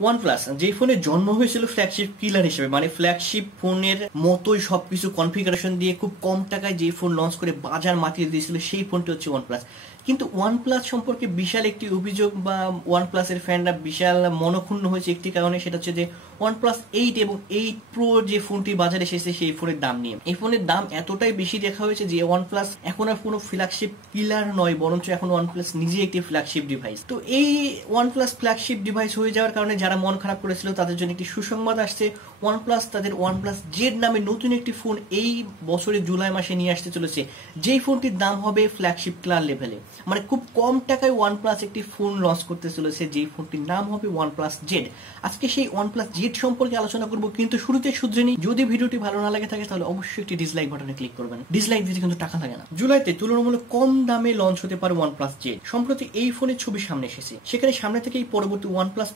OnePlus যে ফোনের জন্ম হয়েছিল ফ্ল্যাগশিপ কিলার হিসেবে, মানে ফ্ল্যাগশিপ ফোনের মতোই সবকিছু কনফিগারেশন দিয়ে খুব কম টাকায় যে ফোন লঞ্চ করে বাজার মাতিয়ে দিয়েছিল সেই ফোনটি হচ্ছে ওয়ানপ্লাস। কিন্তু ওয়ানপ্লাস সম্পর্কে বিশাল একটি অভিযোগ বা ওয়ানপ্লাসের ফ্যানরা বিশাল মনক্ষুণ্ণ হয়েছে একটি কারণে, সেটা হচ্ছে যে ওয়ানপ্লাস 8 এবং 8 প্রো যে ফোনটি বাজারে এসেছে সেই ফোনের দাম নিয়ে। এই ফোনের দাম এতটাই বেশি দেখা হয়েছে যে ওয়ানপ্লাস এখন আর কোনো ফ্ল্যাগশিপ কিলার নয়, বরঞ্চ এখন ওয়ানপ্লাস নিজে একটি ফ্ল্যাগশিপ ডিভাইস। তো এই ওয়ানপ্লাস ফ্ল্যাগশিপ ডিভাইস হয়ে যাওয়ার কারণে যারা মন খারাপ করেছিল তাদের জন্য একটি সুসংবাদ আসছে। ওয়ানপ্লাস তাদের ওয়ানপ্লাস জেড নামে নতুন একটি ফোন এই বছরের জুলাই মাসে নিয়ে আসতে চলেছে, যেই ফোনটির দাম হবে ফ্ল্যাগশিপ কিলার লেভেলে। মানে খুব কম টাকায় ওয়ানপ্লাস একটি ফোন লঞ্চ করতে চলেছে, যেই ফোনটির নাম হবে ওয়ানপ্লাস জেড। আজকে সেই ওয়ানপ্লাস জেড সম্পর্কে আলোচনা করব, কিন্তু শুরুতে শুধরে নিই, যদি ভিডিওটি ভালো না লাগে থাকে তাহলে অবশ্যই একটি ডিসলাইক বাটনে ক্লিক করবেন। ডিসলাইক দিতে কিন্তু টাকা লাগে না। জুলাইতে তুলনামূলক কম দামে লঞ্চ হতে পারে ওয়ানপ্লাস জেড। সম্প্রতি এই ফোনের ছবি সামনে এসেছে, সেখানে সামনে থেকে এই পরবর্তী ওয়ানপ্লাস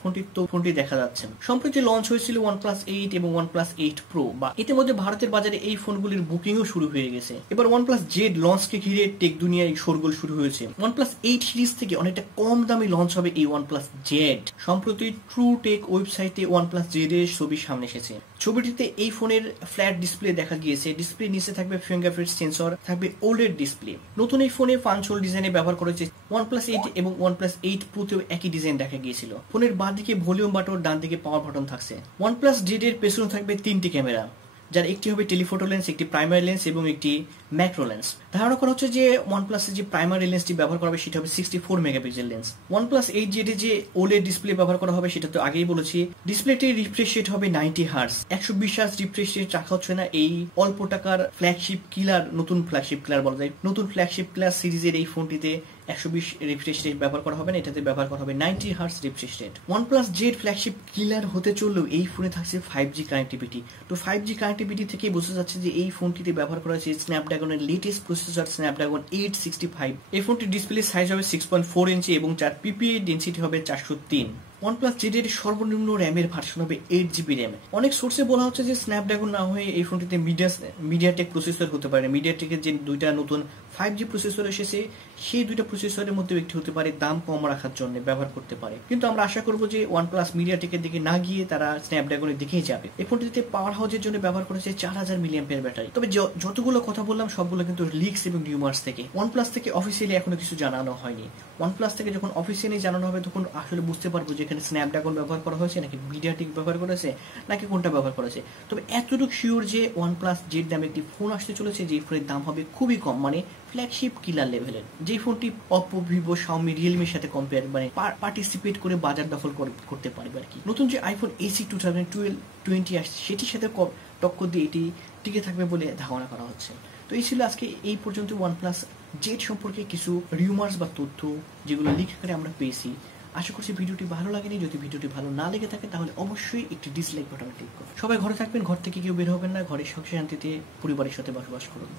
ফোনটি দেখা যাচ্ছে। সম্প্রতি লঞ্চ হয়েছিল ওয়ানপ্লাস 8 এবং ওয়ানপ্লাস 8 প্রো, বা ইতিমধ্যে ভারতের বাজারে এই ফোনগুলির বুকিংও শুরু হয়ে গেছে। এবার ওয়ানপ্লাস জেড লঞ্চকে ঘিরে টেক দুনিয়ায় শোরগোল শুরু হয়েছে। ওয়ানপ্লাস 8 সিরিজ থেকে অনেকটা কম দামে লঞ্চ হবে এই ওয়ানপ্লাস জেড। সম্প্রতি ট্রু টেক ওয়েবসাইটে ওয়ানপ্লাস জেড এর ছবি সামনে এসেছে। ছবিটিতে এই ফোনের ফ্ল্যাট ডিসপ্লে দেখা গিয়েছে। ডিসপ্লে নিচে থাকবে ফিঙ্গারপ্রিন্ট সেন্সর, থাকবে ওলেড ডিসপ্লে। নতুন এই ফোনে পাঞ্চ হোল ডিজাইনে ব্যবহার করা হয়েছে। ওয়ানপ্লাস 8 এবং ওয়ানপ্লাস 8 প্রোতেও একই ডিজাইন দেখা গিয়েছিল। ফোনের বাঁ দিকে ভলিউম বাটন, ডান দিকে পাওয়ার বাটন থাকছে। ওয়ানপ্লাস জেড এর পেছনে থাকবে 3টি ক্যামেরা, যার একটি হবে টেলিফোটো লেন্স, একটি প্রাইমারি লেন্স এবং একটি ম্যাক্রো লেন্স। ধারণা করা হচ্ছে যে ওয়ানপ্লাসের যে প্রাইমারি লেন্সটি ব্যবহার করা হবে সেটা হবে 64 মেগাপিক্সেল লেন্স। ওয়ানপ্লাস 8 জেডে যে ওলেড ডিসপ্লে ব্যবহার করা হবে সেটা তো আগেই বলেছি। ডিসপ্লেটির রিফ্রেশ রেট হবে 90 হার্টজ। 120 হার্টজ রিফ্রেশ রেট রাখা হচ্ছে না এই অল্প টাকার ফ্ল্যাগশিপ কিলার, নতুন ফ্ল্যাগশিপ কিলার বলা যায়, নতুন ফ্ল্যাগশিপ কিলার সিরিজের এই ফোনটিতে 120 রিফ্রেশ রেট ব্যবহার করা হবে না, এটাতে ব্যবহার করা হবে 90 hertz refresh rate. OnePlus Z flagship killer হতে চললেও এই ফোনে থাকছে 5G কানেক্টিভিটি। তো 5G কানেক্টিভিটি থেকে বোঝা যাচ্ছে যে এই ফোনটিতে ব্যবহার করা হয়েছে স্ন্যাপড্রাগনের লেটেস্ট প্রসেসর স্ন্যাপড্রাগন 865। এই ফোনটির ডিসপ্লে সাইজ হবে 6.4 ইঞ্চি এবং 4 PPA ডেনসিটি হবে 403। ওয়ানপ্লাস জেড এর সর্বনিম্ন র্যামের ভার্সন হবে 8GB র্যাম। অনেক সোর্সে বলা হচ্ছে যে স্ন্যাপড্রাগন না হয়ে এই ফোনটিতে মিডিয়াটেক প্রসেসর হতে পারে। মিডিয়াটেকের যে দুইটা নতুন 5G প্রসেসর এসেছে সেই দুইটা প্রসেসরের মধ্যে একটি হতে পারে, দাম কম রাখার জন্য ব্যবহার করতে পারে। কিন্তু আমরা আশা করব যে ওয়ানপ্লাস মিডিয়াটেকের দিকে না গিয়ে তারা স্ন্যাপড্রাগনের দিকেই যাবে। এই ফোনটিতে পাওয়ার হাউসের জন্য ব্যবহার করেছে 4000 মিলিঅ্যাম্পিয়ার ব্যাটারি। তবে যতগুলো কথা বললাম সবগুলো কিন্তু লিকস এবং রিউমার্স থেকে। ওয়ানপ্লাস থেকে অফিসিয়ালি এখনো কিছু জানানো হয়নি। ওয়ানপ্লাস থেকে যখন অফিসিয়ালি জানানো হবে তখন আসলে বুঝতে পারবো যে এখানে স্ন্যাপড্রাগন ব্যবহার করা হয়েছে নাকি মিডিয়াটেক ব্যবহার করেছে নাকি কোনটা ব্যবহার করেছে। তবে এতটুকু শিওর যে ওয়ানপ্লাস জেড নামে একটি ফোন আসতে চলেছে, যে ফোনের দাম হবে খুবই কম, মানে ফ্ল্যাগশিপ কিলার লেভেলের। যে ফোনটি অপো, ভিভো, শাওমি, রিয়েলমির সাথে কম্পেয়ার মানে পার্টিসিপেট করে বাজার দখল করতে পারবে আর কি। নতুন যে আইফোন এসি 2020 আসছে সেটির সাথে টক্কর দিয়ে এটি টিকে থাকবে বলে ধারণা করা হচ্ছে। তো এই ছিল আজকে এই পর্যন্ত ওয়ানপ্লাস জেড সম্পর্কে কিছু রিউমার্স বা তথ্য যেগুলো লিক করে আমরা পেয়েছি। আশা করছি ভিডিওটি ভালো লাগেনি। যদি ভিডিওটি ভালো না লেগে থাকে তাহলে অবশ্যই একটি ডিসলাইক বাটনে ক্লিক করুন। সবাই ঘরে থাকবেন, ঘর থেকে কেউ বের হবেন না, ঘরে সুখে শান্তিতে পরিবারের সাথে বসবাস করুন।